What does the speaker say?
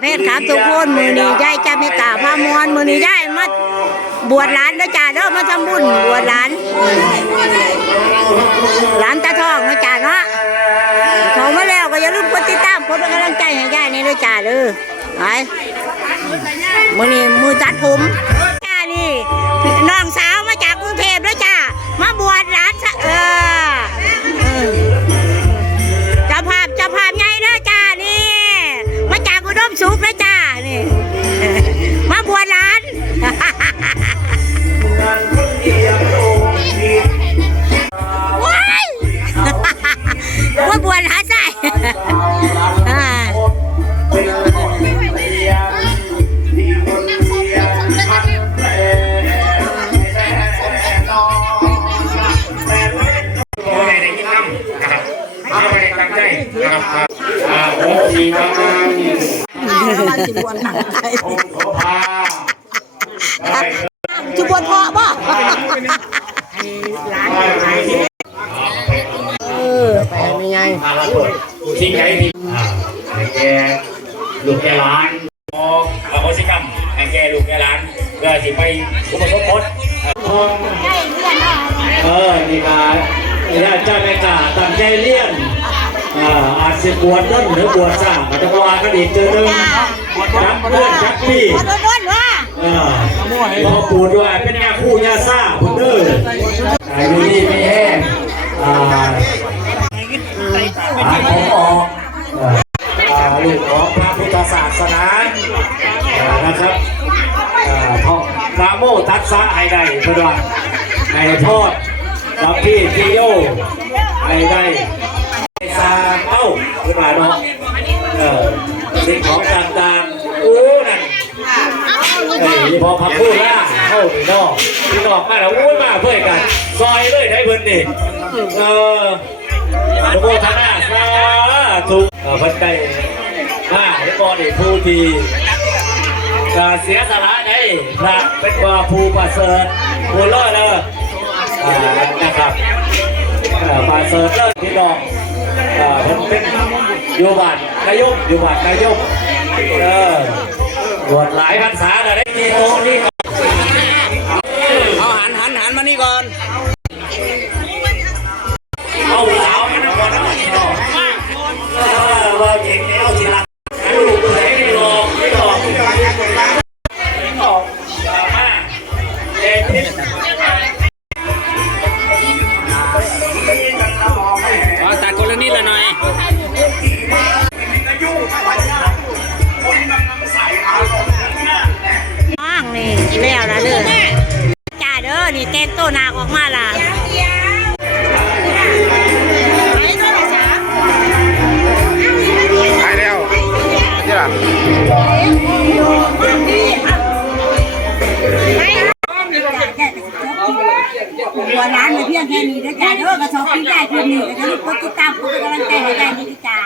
เพศครับทุกคนมือนี้ยายจะไม่กล้าพามวนมือนี้ยายมาบวชหลานนะจ่าเด้อมาทำบุญบวชหลานตาทองนะจ่าเนาะเขามาแล้วก็อย่าลืมกดติดตามกดเป็นกำลังใจให้ยายในด้วยจ่าเด้อไปมือนี้มือจัดผมจ่านี่น้องสาวมาจากกรุงเทพด้วยจ่ามาบวชหลานเจ้าภาพใหญ่เด้อจ่านี่มาจากอุดมสุขนะจ่านี่มาบวชหลานว้ายว่าบวชหาใส่จุบวนพอป่ะไปไม่ไงทิ้งไงทิ้งแกลูกแกร้านเอาโคสิกรรมให้แกลูกแกร้านเพื่อที่ไปอุปสมบทนี่ครับญาติเจ้าแม่กาตั้งใจเลี้ยงอาจจะบวชต้นหรือบวชสร้างอาจจะวางกันอีกเจอหนึ่งจับเพื่อนจับพี่พอปูด้วยเป็นยาคู่ยาซ่าคุณเด้อไอ้นี่ไม่แห้งผมออกลูกของพระพุทธศาสนานะครับท่องพระโมทัสสะให้ได้เพื่อให้ทอดกับพี่กิโยให้ได้สร้างเอ้าขึ้นมาเนาะสิ่งของต่างๆอู้นั่นพอพักพูดละเข้าไปนอกที่นอกมาแล้วอู้มาเพื่อกันซอยเลยได้เพิ่นดิโมทนาสาธุเพิ่นได้มาแล้วก็ได้ผู้ที่เสียสละได้พระเป็นว่าผู้ประเสริฐผู้รอดเลยนะครับประเสริฐเลยพี่น้องผมเป็นอยู่บ้านนายกบวชหลายพรรษาแล้วได้มีโต๊ะนี่เอาหันมานี่ก่อนเอาสาวมาก่อนนะพี่น้องว่าเก่งแล้วทีละลูกเลยไม่หลอกมาเด็กตัดคนละนิดละหน่อยว่างนี่แล้วนะเด้อจ่าเด้อนี่เต้นโตนาออกมาล่ะไปแล้วนี่ล่ะหัวร้านมาเพียงแค่นี้นะจ่าเด้อกระสอบพี่ได้คืนนี้ก็จะรีบกดติดตามกดเป็นกำลังใจให้ได้ดีจ้า